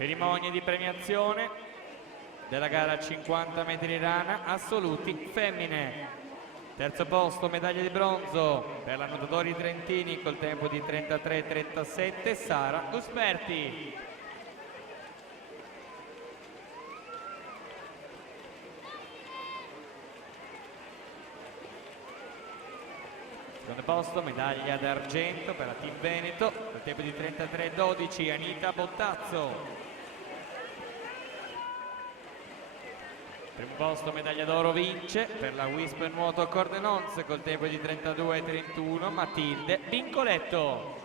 Cerimonia di premiazione della gara 50 metri rana assoluti femmine. Terzo posto, medaglia di bronzo per la nuotatori trentini col tempo di 33-37, Sara Gusperti. Secondo posto, medaglia d'argento per la Team Veneto col tempo di 33-12, Anita Bottazzo. Primo posto, medaglia d'oro vince per la Wisp Nuoto Cordenons col tempo di 32-31, Matilde Vincoletto.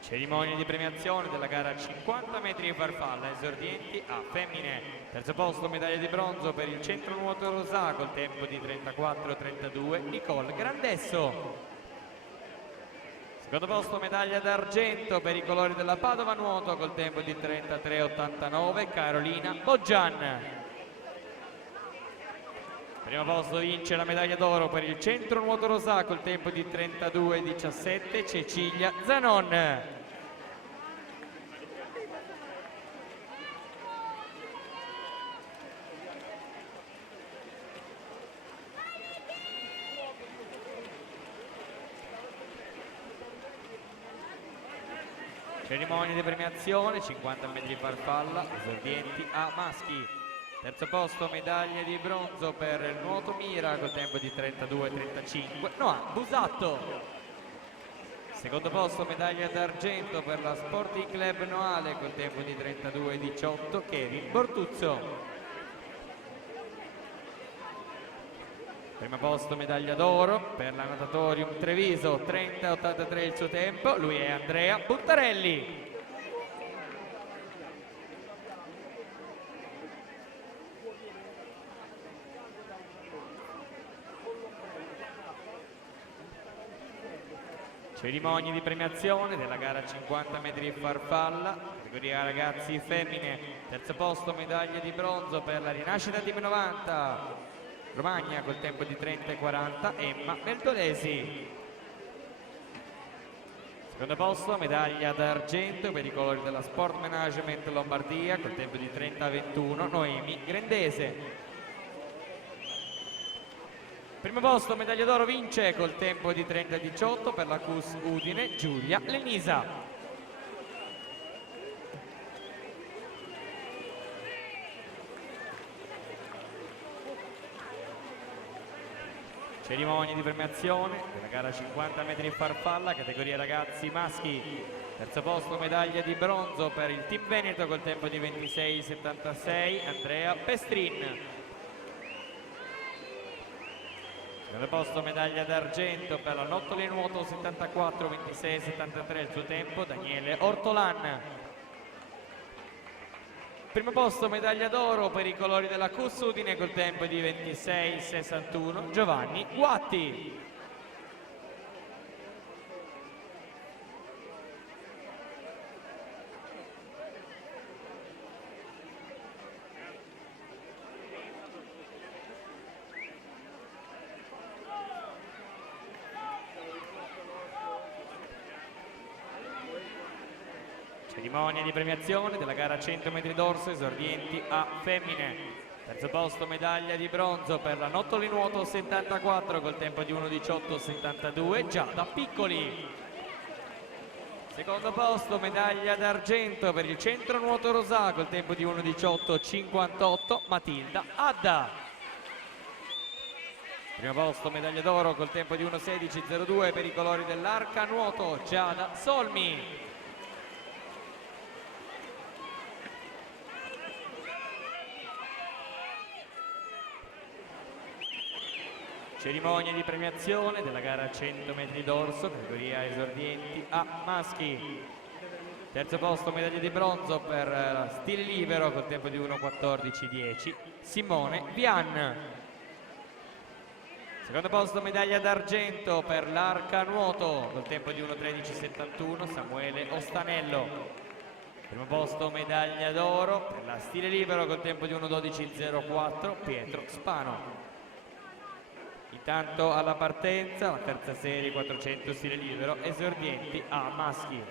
Cerimonia di premiazione della gara 50 metri farfalla, esordienti a femmine. Terzo posto, medaglia di bronzo per il centro nuoto Rosà col tempo di 34-32, Nicole Grandesso. Secondo posto, medaglia d'argento per i colori della Padova Nuoto col tempo di 33-89, Carolina Boggian. Primo posto vince la medaglia d'oro per il centro nuoto Rosà col tempo di 32-17, Cecilia Zanon. Cerimonia di premiazione, 50 metri farfalla, esordienti a maschi. Terzo posto, medaglia di bronzo per il nuoto Mira col tempo di 32-35, Noah Busatto. Secondo posto, medaglia d'argento per la Sporting Club Noale col tempo di 32-18, Kevin Bortuzzo. Primo posto, medaglia d'oro per la Natatorium Treviso, 30-83 il suo tempo, lui è Andrea Buttarelli. Cerimonia di premiazione della gara 50 metri farfalla, categoria ragazzi femmine. Terzo posto, medaglia di bronzo per la Rinascita Team 90 Romagna col tempo di 30-40, Emma Meltolesi. Secondo posto, medaglia d'argento per i colori della Sport Management Lombardia col tempo di 30-21, Noemi Grendese. Primo posto, medaglia d'oro vince col tempo di 30-18 per la CUS Udine, Giulia Lenisa. Cerimonia di premiazione della gara 50 metri farfalla, categoria ragazzi maschi. Terzo posto, medaglia di bronzo per il Team Veneto col tempo di 26-76, Andrea Pestrin. Secondo posto, medaglia d'argento per la Nottoli Nuoto 74, 26-73 il suo tempo, Daniele Ortolan. Primo posto, medaglia d'oro per i colori della CUS Udine col tempo di 26-61, Giovanni Guatti. Cerimonia di premiazione della gara 100 metri d'orso, esordienti a femmine. Terzo posto, medaglia di bronzo per la Nottoli Nuoto 74 col tempo di 1:18:72, Giada Piccoli. Secondo posto, medaglia d'argento per il centro nuoto Rosà col tempo di 1:18:58, Matilda Adda. Primo posto, medaglia d'oro col tempo di 1:16:02 per i colori dell'Arca Nuoto, Giada Solmi. Cerimonia di premiazione della gara 100 metri d'orso, categoria esordienti a maschi. Terzo posto, medaglia di bronzo per stile libero col tempo di 1:14:10, Simone Vian. Secondo posto medaglia d'argento per l'Arca Nuoto col tempo di 1:13.71 Samuele Ostanello. Primo posto medaglia d'oro per la stile libero col tempo di 1:12.04 Pietro Spano. Intanto alla partenza la terza serie 400 stile libero, esordienti A maschi.